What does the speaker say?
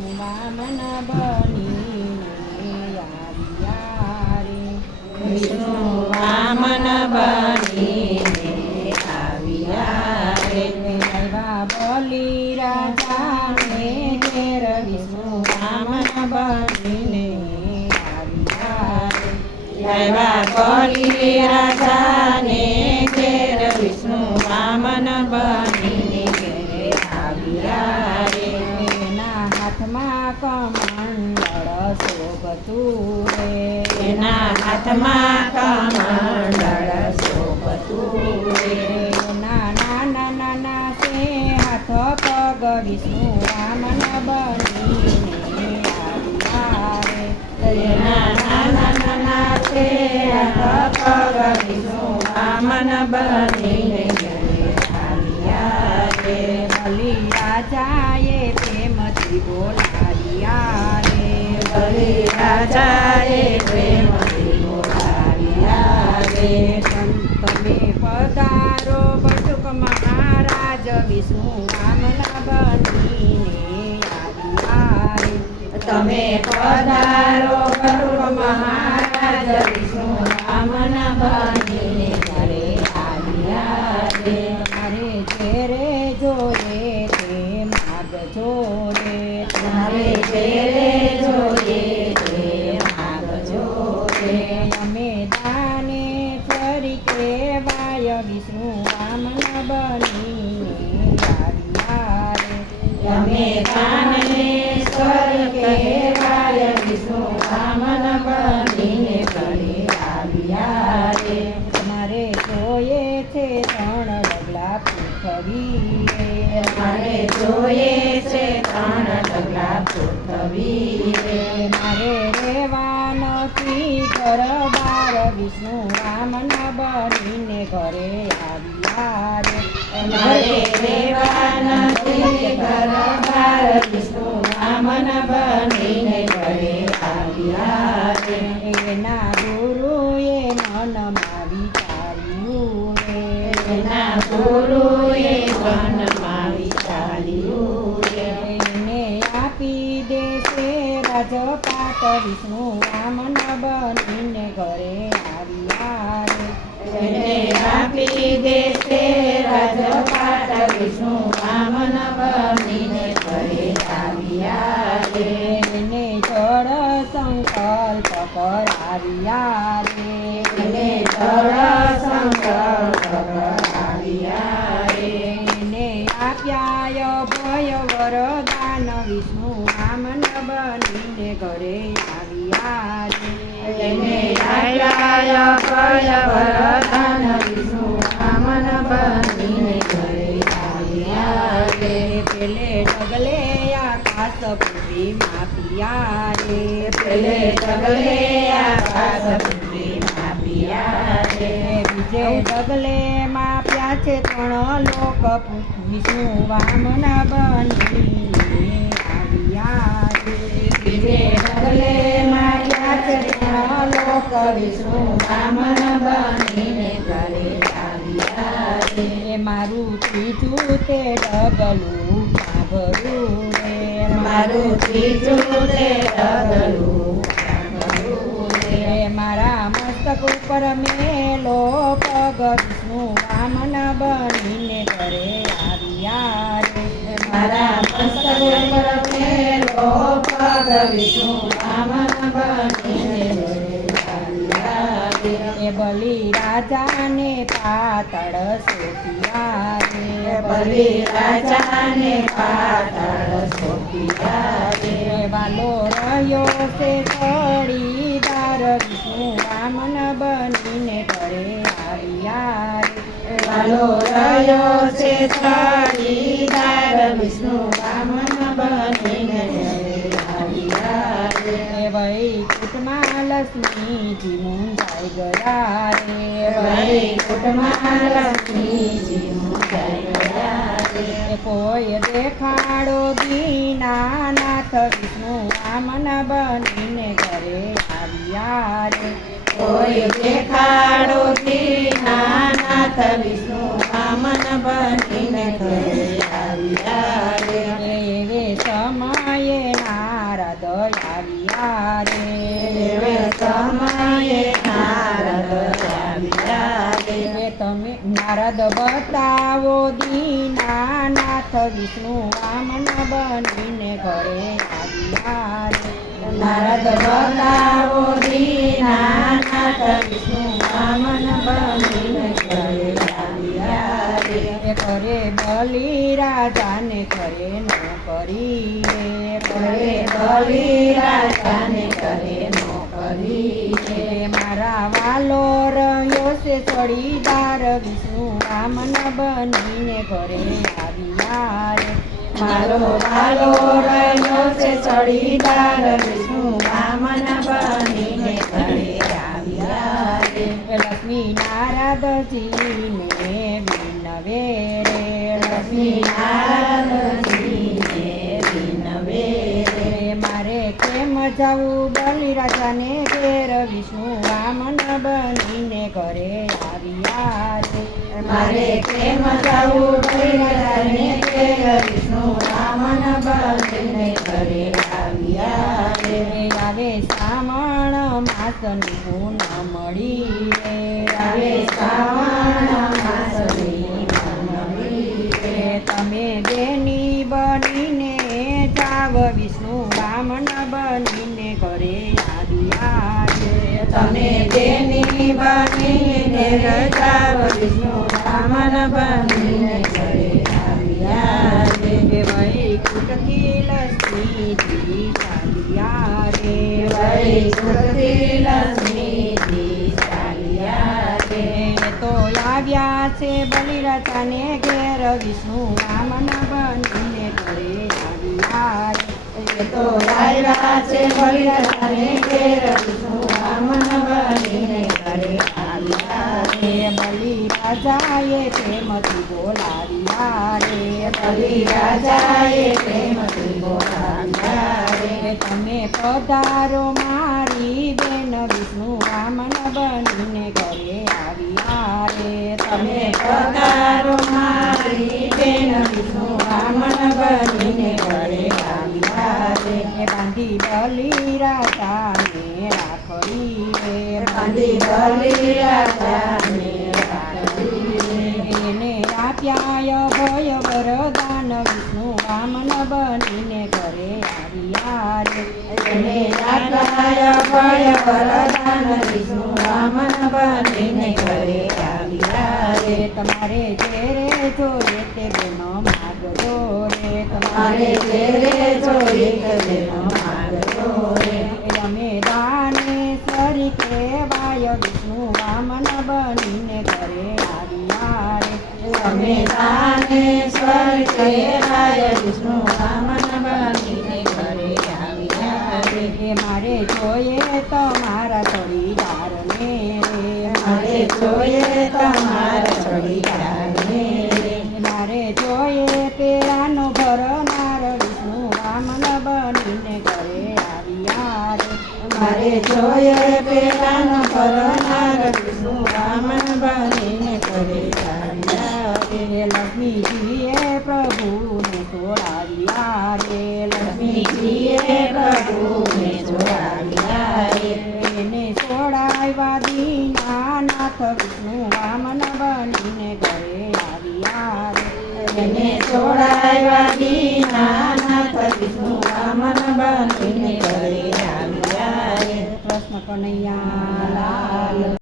વામન બનીને આવ્યા રે વિષ્ણુ વામન બનીને આવ્યા રે આવ્યા બલી રાજાને ઘેર વિષ્ણુ વામન બનીને આવ્યા રે આવ્યા બલી રાજાને ઘેર રે એના હાથમાં કમંડળ રે એના નાના નાના છે હાથ પગ વિષ્ણુ વામન બનીને આવ્યા રે એના નાના નાના છે હાથ પગ વિષ્ણુ વામન બનીને ઘેરે આવ્યા રે બલિ રાજાએ પ્રેમથી બોલાવ્યા રે તમે પધારો બટુક મહારાજ વિષ્ણુ વામના બનીને તમે પધારો ગરુડ મહારાજ બનીને મારે જોઈએ છે ત્રણ ડગલા પૃથ્વી મારે રેવા નથી ઘર બાર વિષ્ણુ વામન બનીને ઘરે આવ્યા રે મારે રેવા નથી ઘર એના ગુરુએ મનમાં વિચાર્યું એના ગુરુએ મનમાં વિચાર્યું એને આપી દેશે રાજપાટ વિષ્ણુ વામન બનીને ઘરે આવ્યા આપી દેશે રાજપાટ વિષ્ણુ કરાવ્યા રે એને જળ સંકલ્પ કરાવ્યા રે એને આપ્યા ભય વરદાન વિષ્ણુ વામન બનીને ઘરે આવ્યા રે એને આયા કય વરદાન વિષ્ણુ વામન બનીને ઘરે આવ્યા રે પેલે ડગલે આકાશ પૃથ્વીમાં પિયા રે પેલે બીજે ડગલે માપ્યા છે ત્રણ લોક વિષ્ણુ વામના બની આવ્યા બીજે ડગલે માપ્યા છે. ત્રણ લોક વિષ્ણુ વામન બનીને ઘરે આવ્યા મારું ત્રીજું તે ડગલું મારું ત્રીજું તે મારા મસ્તક ઉપર મેલો પગ વિષ્ણુ વામન બનીને ઘરે આવ્યા રે. મારા મસ્તક ઉપર મેલો પગ વિષ્ણુ વામન બનીને બલિ રાજાને પાતળ સોપિયા રહ્યો છે કડીદાર વિષ્ણુ વામન બનીને ઘરે આવ્યા રે છે વિષ્ણુ વૈકુંઠમાં લક્ષ્મીજી મુંજાઈ ગયા રે વૈકુંઠમાં લક્ષ્મીજી મુકાઈ ગયા રે કોઈ દેખાડો દીનાનાથ વિષ્ણુ વામન બનીને ઘરે આવ્યા રે કોઈ દેખાડો નાનાથ વિષ્ણુ વામન બનીને નારદ બતાવો દીનાનાથ વિષ્ણુ વામન બનીને ઘરે આવ્યા રે નારદ બતાવો દીનાનાથ વિષ્ણુ વામન બનીને ઘરે આવ્યા રે ઘરે બલી રાજાને ઘરે ન કરીએ. ઘરે બલી રાજાને ઘરે ન એ મારા વાલો છે ચડીદાર વિષ્ણુ વામન બનીને ઘરે આવ્યા રે મારો વાલો રહ્યો છે ચડીદાર વિષ્ણુ વામન બનીને ઘરે આવ્યા રે લક્ષ્મી નારદજીને વિનવે રે લક્ષ્મી નારદજીને વિનવે રે મારે કેમ જવું બલિરાજાને ઘેર? વિષ્ણુ વામન બનીને ઘરે આવ્યા છે. મારે પ્રેમ જવું બલિરાજાને ઘેર વિષ્ણુ વામન બનીને ઘરે આવ્યા છે. આવે શ્રાવણ માસની પૂનમ મળી રે આવે શ્રાવણ માસની તમે બેની બનીને જાવ વિષ્ણુ વામન બનીને ઘરે તમે તેની બનીને રજાવ વિષ્ણુ રામન બનીને ઘરે આવ્યા રે રે વૈકુંઠથી લક્ષ્મીજી ચાલ્યા રે વૈકુંઠથી લક્ષ્મીજી ચાલ્યા રે રે તો આવ્યા છે બલિરાજાને ઘેર વિષ્ણુ રામન બનીને ઘરે આવ્યા રે તો આવ્યા છે બલિરાજાને ઘેર વિષ્ણુ બલિરાજાએ પ્રેમથી બોલાવ્યા રે બલિરાજાએ પ્રેમથી બોલાવ્યા રે તમે પધારો મારી બેન વિષ્ણુ વામન બનીને ઘરે આવ્યા રે તમે પધારો મારી બેન વિષ્ણુ વામન બનીને ઘરે આવ્યા રે બાંધી બાંધી બલિરાજાને રાખડી રે. બાંધી બલી રાખડી આપ્યા ભય વરદાન વિષ્ણુ વામન બનીને ઘરે આવ્યા રે. રાધાય ભય વરદાન વિષ્ણુ વામન બનીને ઘરે આવ્યા રે. તમારે ઘેરે જોઈએ તે બેનો માગજો રે. તમારે ઘેરે જોઈ તે માગજો તમે દાને સ્વર કહેવાય વિષ્ણુ વામન બનીને ઘરે આવ્યા રે એ મારે જોઈએ રે મારે જોઈએ તમારા ચડીદારને રે મારે જોઈએ પેરાનો ભરનાર વિષ્ણુ વામન બનીને ઘરે આવ્યા રે મારે જોઈએ પેલાનો કરનાર છોડાવ્યા દીનાનાથ વિષ્ણુ વામન બનીને ઘરે આવ્યા એને જોડાવ્યા દીનાનાથ વિષ્ણુ વામન બનીને ઘરે આવ્યા કૃષ્ણ કનૈયા લાલ